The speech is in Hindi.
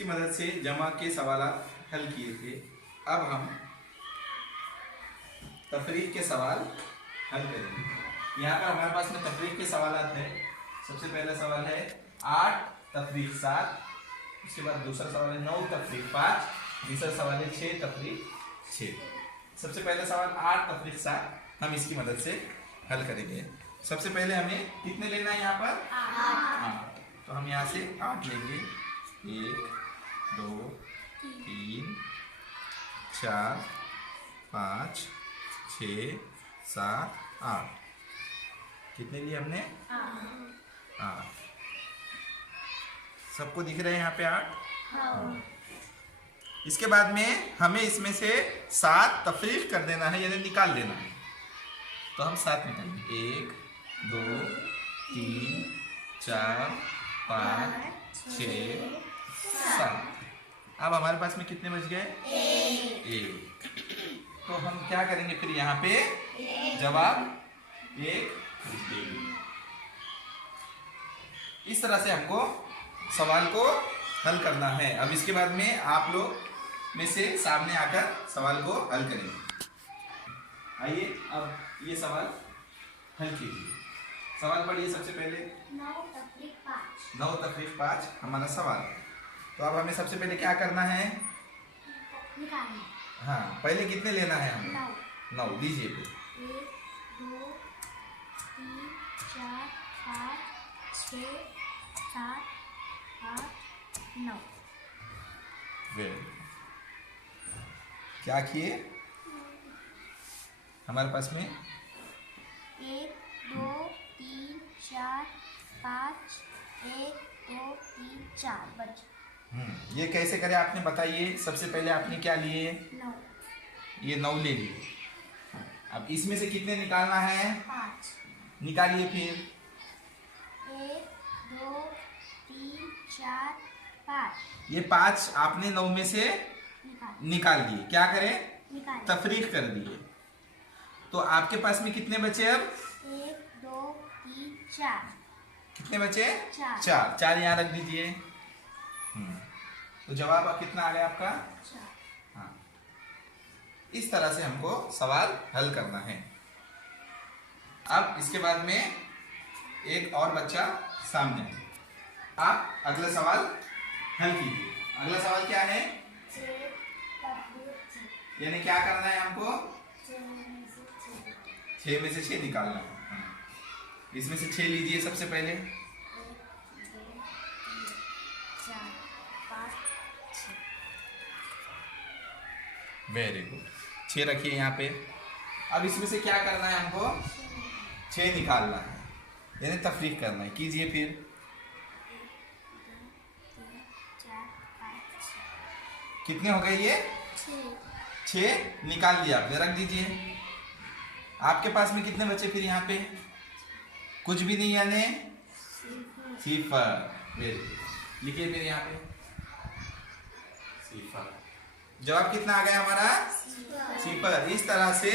इसकी मदद से जमा के सवाल हल किए थे। अब हम तफरीक के सवाल हल करेंगे। यहाँ पर हमारे पास में तफरीक के सवाल है। सबसे पहला सवाल है 8 तफरीक 7, उसके बाद दूसरा सवाल है 9 तफरीक 5, तीसरा सवाल है 6 तफरीक 6। सबसे पहला सवाल 8 तफरीक 7 हम इसकी मदद से हल करेंगे। सबसे पहले हमें कितने लेना है यहाँ पर 8। तो हम यहाँ से 8 लेंगे। 1 2 3 4 5 6 7 8। कितने लिए हमने 8। सबको दिख रहे हैं यहाँ पे 8। इसके बाद में हमें इसमें से 7 तफरीक कर देना है, यानी निकाल देना है। तो हम 7 निकालेंगे। 1 2 3 4 5 6 7। अब हमारे पास में कितने बच गए 1। तो हम क्या करेंगे फिर यहाँ पे जवाब 1 देंगे। इस तरह से हमको सवाल को हल करना है। अब इसके बाद में आप लोग में से सामने आकर सवाल को हल करेंगे। आइए अब ये सवाल हल कीजिए। सवाल पढ़िए। सबसे पहले 9 तफरीक 5। 9 तफरीक 5 हमारा सवाल। तो अब हमें सबसे पहले क्या करना है निकालना। हाँ, पहले कितने लेना है हमें 9 दीजिए फिर। 1 2 3 4 5 6 7 8 9। क्या किए हमारे पास में 1 2 3 4 5 1 2 3 4 बच। ये कैसे करें आपने बताइए। सबसे पहले आपने क्या लिए 9। ये 9 ले लिए। अब इसमें से कितने निकालना है 5। निकालिए फिर। 1 2 3 4 5 ये 5 आपने 9 में से निकाल दिए। क्या करें निकाल तफरीक कर दिए। तो आपके पास में कितने बचे अब 1 2 3 4। कितने बचे 4। 4 यहाँ रख दीजिए। तो जवाब अब कितना आ गया आपका 4। हाँ। इस तरह से हमको सवाल हल करना है। अब इसके बाद में एक और बच्चा सामने है। आप अगला सवाल हल कीजिए। अगला सवाल क्या है यानी क्या करना है हमको 6 में से 6 निकालना है। इसमें से 6 लीजिए सबसे पहले। 4 5 6। Very good. 6 रखिए यहाँ पे। अब इसमें से क्या करना है हमको 6 निकालना है, यानी तफरीक करना है। कीजिए फिर। 1 2 3 4 5 6। कितने हो गए ये 6 निकाल लिया आपने, रख दीजिए। आपके पास में कितने बचे फिर यहाँ पे कुछ भी नहीं, यानी 0। लिखिए फिर यहाँ पे 0। जवाब कितना आ गया हमारा 0। इस तरह से